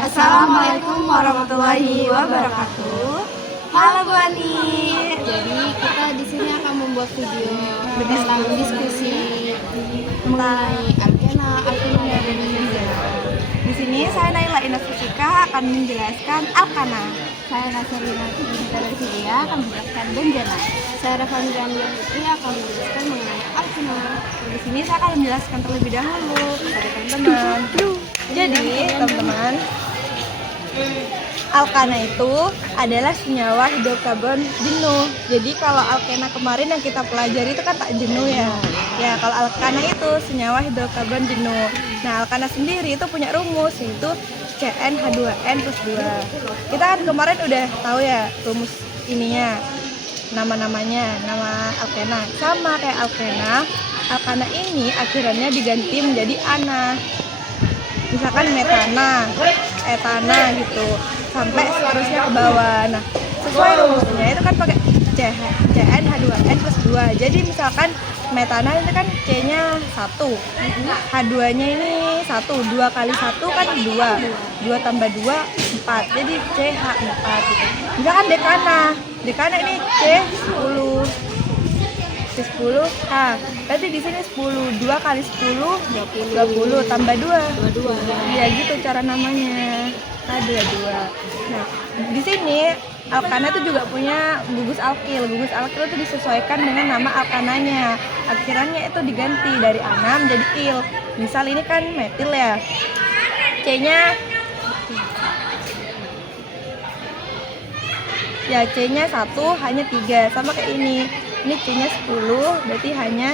Assalamualaikum warahmatullahi wabarakatuh. Halo Bu Ani. Jadi kita di sini akan membuat video tentang diskusi mengenai alkena dan benzena. Di sini saya Naila Ines Fisika akan menjelaskan alkana. Saya Nasrina dari Syria akan menjelaskan benzena. Saya Rafani Putri akan menjelaskan mengenai alkena. Di sini saya akan menjelaskan terlebih dahulu kepada teman-teman. Jadi teman-teman, alkana itu adalah senyawa hidrokarbon jenuh. Jadi kalau alkena kemarin yang kita pelajari itu kan tak jenuh ya. Ya, kalau alkana itu senyawa hidrokarbon jenuh. Nah, alkana sendiri itu punya rumus, yaitu CnH2n plus 2. Kita kan kemarin udah tahu ya rumus ininya, nama-namanya, nama alkena. Sama kayak alkena, alkana ini akhirannya diganti menjadi ana. Misalkan metana, etana gitu, sampai seterusnya ke bawah. Nah, sesuai rumusnya itu kan pakai CnH2n plus 2. Jadi misalkan metana itu kan C-nya 1, H2-nya ini 1, 2 kali 1 kan 2, 2 tambah 2, 4, jadi CH4 gitu. Misalkan dekana ini C10, C10H, berarti di sini 10, 2 kali 10, 20, tambah 2, ya gitu cara namanya, H22. Nah, di sini alkana itu juga punya gugus alkil. Gugus alkil itu disesuaikan dengan nama alkananya. Akhirannya itu diganti dari ana menjadi il. Misal ini kan metil ya. C-nya ya C-nya 1, hanya 3. Sama kayak ini. Ini C-nya 10, berarti hanya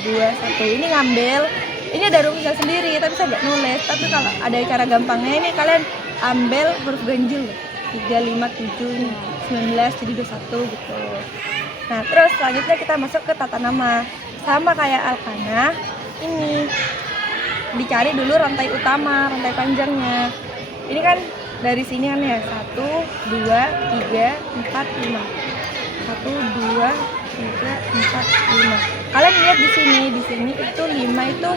2, 1. Ini ngambil, ini ada rumusnya sendiri, tapi saya nggak nulis. Tapi kalau ada cara gampangnya ini kalian ambil huruf ganjil 3, 5, 7, 19, jadi 21 gitu. Nah, terus selanjutnya kita masuk ke tata nama. Sama kayak alkana, ini dicari dulu rantai utama, rantai panjangnya. Ini kan dari sini kan ya, 1, 2, 3, 4, 5. 1, 2, 3, 4, 5. Kalian lihat di sini itu 5 itu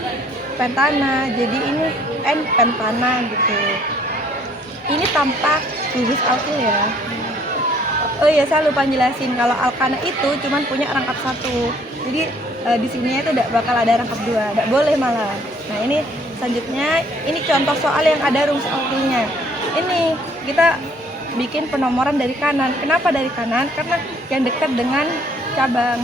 pentana. Jadi ini N pentana gitu. Ini tanpa gugus alkil ya. Oh iya, saya lupa jelasin kalau alkana itu cuman punya rangkap 1. Jadi di sini itu tidak bakal ada rangkap 2, tidak boleh malah. Nah, ini selanjutnya ini contoh soal yang ada rumus alkilnya. Ini kita bikin penomoran dari kanan. Kenapa dari kanan? Karena yang dekat dengan cabang.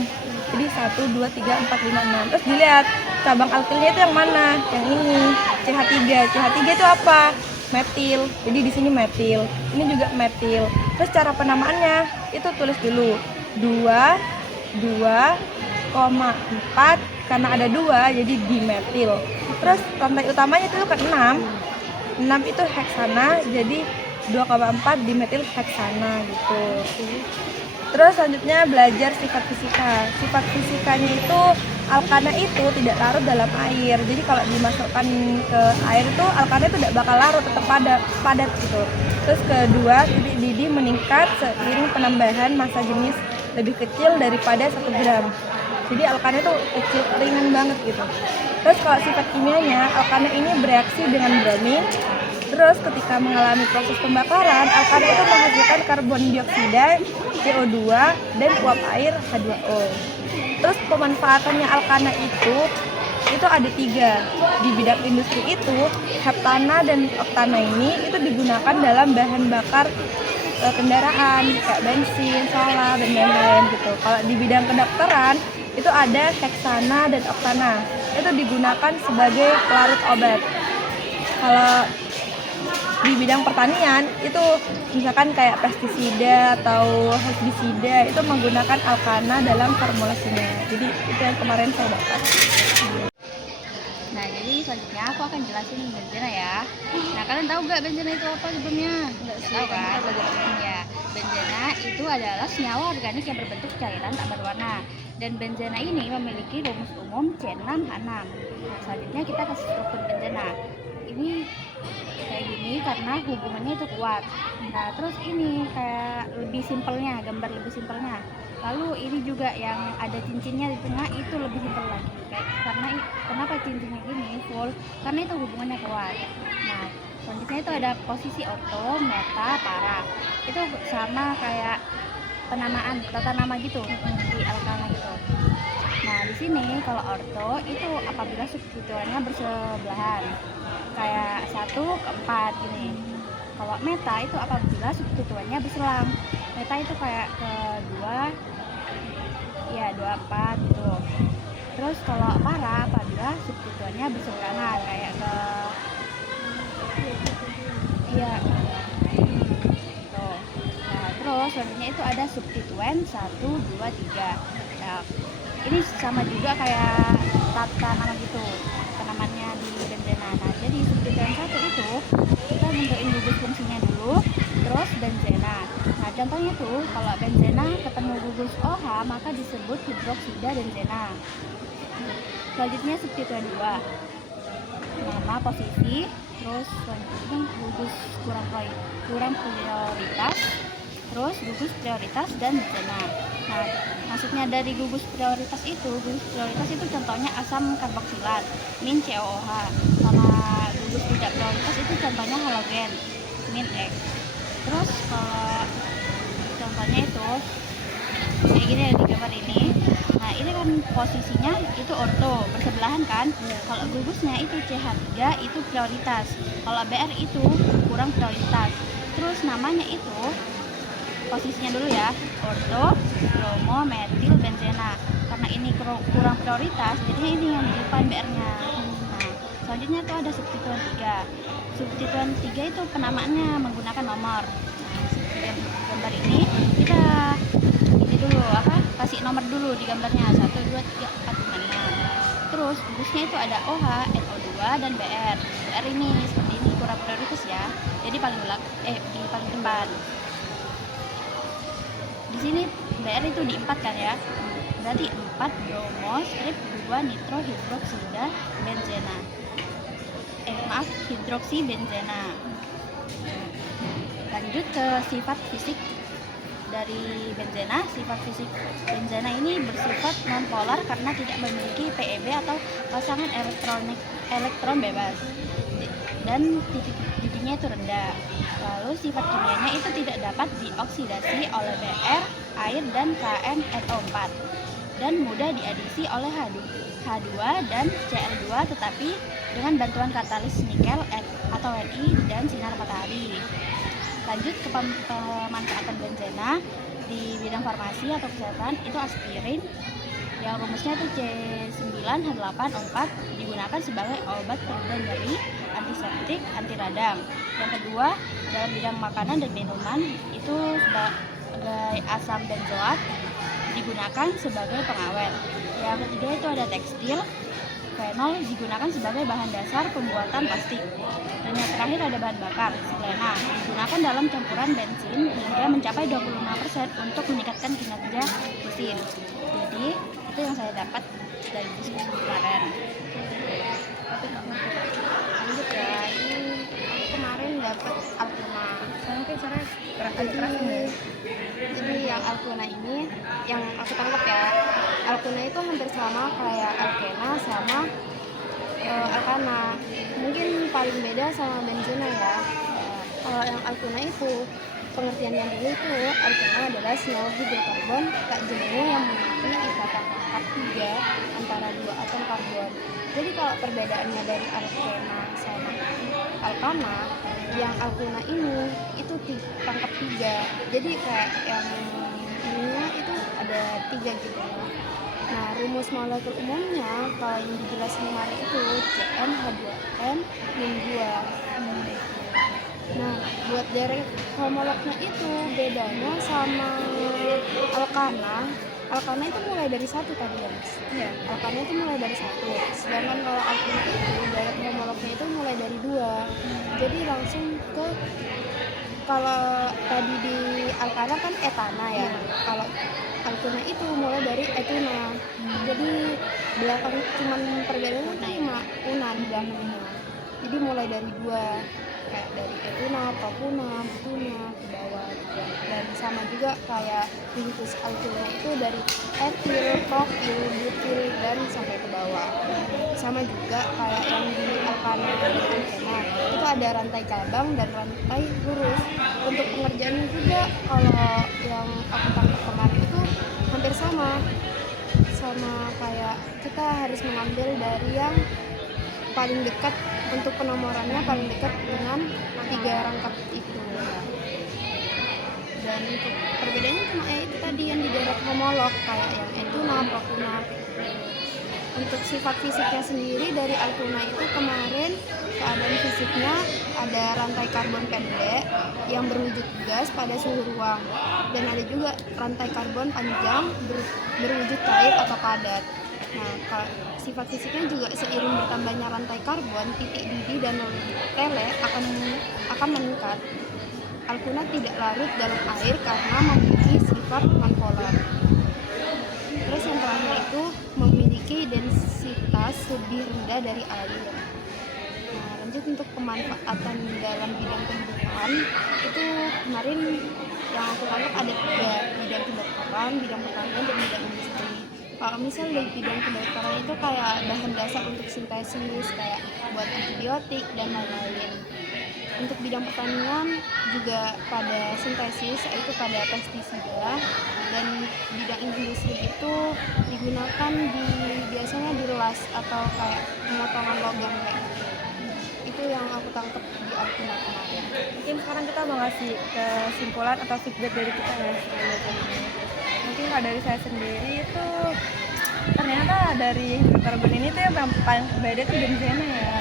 Jadi 1, 2, 3, 4, 5, 6. Terus dilihat cabang alkilnya itu yang mana? Yang ini, CH3. CH3 itu apa? Metil. Jadi di sini metil. Ini juga metil. Terus cara penamaannya itu tulis dulu 2,4 karena ada 2 jadi dimetil. Terus rantai utamanya itu kan 6. 6 itu heksana, jadi 2,4 dimetil heksana gitu. Terus selanjutnya belajar sifat fisika. Sifat fisikanya itu alkana itu tidak larut dalam air. Jadi kalau dimasukkan ke air itu alkana itu tidak bakal larut, tetap padat gitu. Terus kedua, titik didih meningkat seiring penambahan massa jenis lebih kecil daripada 1 gram. Jadi alkana itu kecil, ringan banget gitu. Terus kalau sifat kimianya, alkana ini bereaksi dengan bromin. Terus ketika mengalami proses pembakaran, alkana itu menghasilkan karbon dioksida, CO2, dan uap air H2O. Terus pemanfaatannya alkana itu ada 3. Di bidang industri itu, heptana dan oktana ini itu digunakan dalam bahan bakar kendaraan kayak bensin, solar, dan lain-lain gitu. Kalau di bidang kedokteran itu ada heksana dan oktana. Itu digunakan sebagai pelarut obat. Kalau di bidang pertanian itu misalkan kayak pestisida atau herbisida itu menggunakan alkana dalam formulasinya. Jadi itu yang kemarin saya dapat. Nah, jadi selanjutnya aku akan jelasin benzena ya. Nah, kalian tahu nggak benzena itu apa sebelumnya? Nggak tahu kan? Ya, benzena itu adalah senyawa organik yang berbentuk cairan tak berwarna. Dan benzena ini memiliki rumus umum C6H6. Nah, selanjutnya kita ke struktur benzena. Ini kayak gini karena hubungannya itu kuat. Nah, terus ini kayak lebih simpelnya, gambar lebih simpelnya. Lalu ini juga yang ada cincinnya di tengah itu lebih simpel lagi. Karena kenapa cincinnya gini full? Karena itu hubungannya kuat. Nah, Selanjutnya itu ada posisi orto, meta, para. Itu sama kayak penamaan, tata nama gitu di alkana gitu. Nah, di sini kalau orto itu apabila substituennya bersebelahan. Kayak 1 ke 4 gini. Kalau meta itu apabila substituennya berselang. Meta itu kayak ke 2, ya 24 gitu. Terus kalau para apabila substituennya bersebelahan kayak ke iya gitu. Nah, terus selanjutnya itu ada substituen 1, 2, 3. Nah, ini sama juga kayak tata nama gitu penamannya di benzena. Nah, jadi substituen 1 itu kita bentukin gugus fungsinya dulu, terus benzena. Nah, contohnya tuh kalau benzena ketemu gugus OH maka disebut hidroksida benzena. Selanjutnya substituen 2, nama, posisi, terus selanjutnya gugus kurang prioritas, terus gugus prioritas dan benzena. Nah, maksudnya dari gugus prioritas itu contohnya asam karboksilat, min COOH, sama gugus tidak prioritas itu contohnya halogen, min X. Terus kalau contohnya itu kayak gini ya di gambar ini. Nah, ini kan posisinya itu orto, bersebelahan kan. Kalau gugusnya itu CH3 itu prioritas. Kalau BR itu kurang prioritas. Terus namanya itu posisinya dulu ya, orto, bromo, metil, benzena. Karena ini kurang prioritas, jadi ini yang di depan BR-nya. Nah, selanjutnya itu ada substituen 3. Substituen 3 itu penamaannya menggunakan nomor. Nah, di gambar ini kita dulu kasih nomor dulu di gambarnya 1, 2, 3, 4, 5, 6. Terus gugusnya itu ada OH, NO2 dan BR. BR ini seperti ini kurang prioritas ya. Jadi paling di paling depan. Di sini BR itu di 4 kan ya. Berarti 4 bromo strip 2 nitro hidroksida benzena. Hidroksi benzena. Lanjut ke sifat fisik dari benzena. Sifat fisik benzena ini bersifat nonpolar karena tidak memiliki PeB atau pasangan elektron bebas dan titik didihnya itu rendah. Lalu sifat kimianya itu tidak dapat dioksidasi oleh Br, air dan KNNO4 dan mudah diadisi oleh H2 dan Cl2 tetapi dengan bantuan katalis nikel atau Ni dan sinar matahari. Lanjut ke pemanfaatan benzena di bidang farmasi atau kesehatan itu aspirin yang rumusnya itu C9H8O4 digunakan sebagai obat pereda nyeri, antiseptik, anti radang. Yang kedua dalam bidang makanan dan minuman itu sebagai asam benzoat digunakan sebagai pengawet. Yang ketiga itu ada tekstil, fenol digunakan sebagai bahan dasar pembuatan plastik. Dan yang terakhir ada bahan bakar, selena, digunakan dalam campuran bensin hingga mencapai 25% untuk meningkatkan kinerja mesin. Jadi, itu yang saya dapat dari diskusi kemarin. Lanjut ya, ini aku kemarin dapat Alkuna. Mungkin cara keras. Jadi yang Alkuna ini, yang aku tangkap ya, Alkuna itu hampir sama kayak Alkena sama Alkana. Mungkin paling beda sama benzena ya. Kalau yang Alkuna itu pengertiannya dulu itu Alkana adalah senyawa hidrokarbon tak jemu yang memiliki ikatan angkat 3 antara dua atom karbon. Jadi kalau perbedaannya dari Alkena sama Alkana, yang Alkuna ini itu tangkap 3. Jadi kayak yang ininya itu ada 3 gitu ya. Nah, rumus molekul umumnya kalau yang dijelasin kemarin itu CnH2n min 2. Nah, buat derek homolognya itu bedanya sama Alkana. Alkana itu mulai dari 1 tadi ya, Mas? Iya. Alkana itu mulai dari 1. Sedangkan kalau Alkana itu derek homolognya itu mulai dari 2. Jadi langsung ke, kalau tadi di Alkana kan etana ya. Kalau Alkuna itu mulai dari etuna. Jadi belakang cuman perbedaannya cuma unan belakangnya. Jadi mulai dari 2. kayak dari etuna, papuna, butuna ke bawah gitu. Dan sama juga kayak ringkus alkilnya itu dari etil, propil, butil dan sampai ke bawah. Sama juga kayak yang di alkana dan alkena itu ada rantai cabang dan rantai lurus. Untuk pengerjaannya juga kalau yang aku tangkap kemarin itu hampir sama kayak kita harus mengambil dari yang paling dekat untuk penomorannya paling dekat dengan 3 rangkap itu. Dan untuk perbedaannya cuma itu tadi yang di daerah homolog kayak yang etuna, propuna. Untuk sifat fisiknya sendiri dari alkuna itu kemarin keadaan fisiknya ada rantai karbon pendek yang berwujud gas pada suhu ruang dan ada juga rantai karbon panjang berwujud cair atau padat. Nah, sifat fisiknya juga seiring bertambahnya rantai karbon, titik didih dan lele akan meningkat. Alkuna tidak larut dalam air karena memiliki sifat nonpolar. Terus yang terakhir itu memiliki densitas lebih rendah dari air. Nah, lanjut untuk pemanfaatan dalam bidang kehidupan itu kemarin yang aku tangkap ada 3, bidang kedokteran, bidang pertanian, dan bidang industri. Kalau misal dari bidang kedokteran itu kayak bahan dasar untuk sintesis kayak buat antibiotik dan lain-lain. Untuk bidang pertanian juga pada sintesis yaitu pada pestisida, dan bidang industri itu digunakan biasanya di las atau kayak pemotongan logam kayak gitu. Itu yang aku tangkap di Alkuna kemarin. Mungkin sekarang kita mau ngasih kesimpulan atau feedback dari kita ya. Mungkin kalau dari saya sendiri itu ternyata dari hidrokarbon ini tuh yang paling beda tuh benzena ya.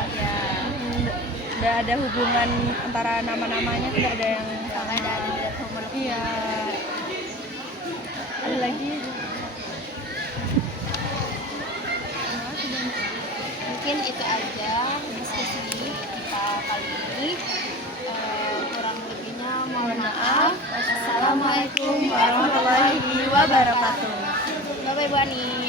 Udah ada hubungan antara nama-namanya, tidak ada yang Sama dari homolog. iya. Ada lagi Mungkin itu aja diskusi kita kali ini. Kurang lebihnya mohon maaf. Assalamualaikum warahmatullahi wabarakatuh. Bye bye Bu Ani.